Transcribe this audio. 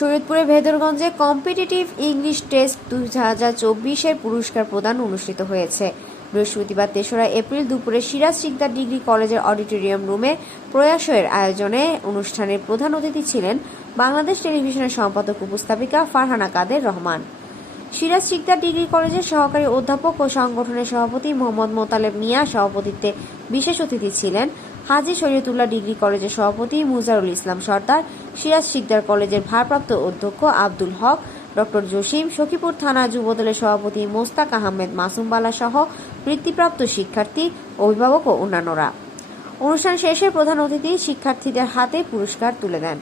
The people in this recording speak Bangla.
শরীয়তপুরের ভেদরগঞ্জে কম্পিটিটিভ ইংলিশ টেস্ট দুই হাজার চব্বিশের পুরস্কার প্রদান অনুষ্ঠিত হয়েছে। বৃহস্পতিবার তেসরা এপ্রিল দুপুরে সিরাজ সিকদার ডিগ্রি কলেজের অডিটোরিয়াম রুমে প্রয়াসের আয়োজনে অনুষ্ঠানের প্রধান অতিথি ছিলেন বাংলাদেশ টেলিভিশনের সম্পাদক উপস্থাপিকা ফারহানা কাদের রহমান। সিরাজ সিকদার ডিগ্রি কলেজের সহকারী অধ্যাপক ও সংগঠনের সভাপতি মোহাম্মদ মোতালেব মিয়া সভাপতিত্বে বিশেষ অতিথি ছিলেন হাজী শরীয়তুল্লাহ ডিগ্রি কলেজের সভাপতি মুজারুল ইসলাম সর্দার, সিরাজ শিকদার কলেজের ভারপ্রাপ্ত অধ্যক্ষ আব্দুল হক, ডক্টর জসিম সখীপুর থানা যুবদলের সভাপতি মোস্তাক আহমেদ মাসুমবালা সহ বৃত্তিপ্রাপ্ত শিক্ষার্থী, অভিভাবক ও অন্যান্যরা। অনুষ্ঠান শেষে প্রধান অতিথি শিক্ষার্থীদের হাতে পুরস্কার তুলে দেন।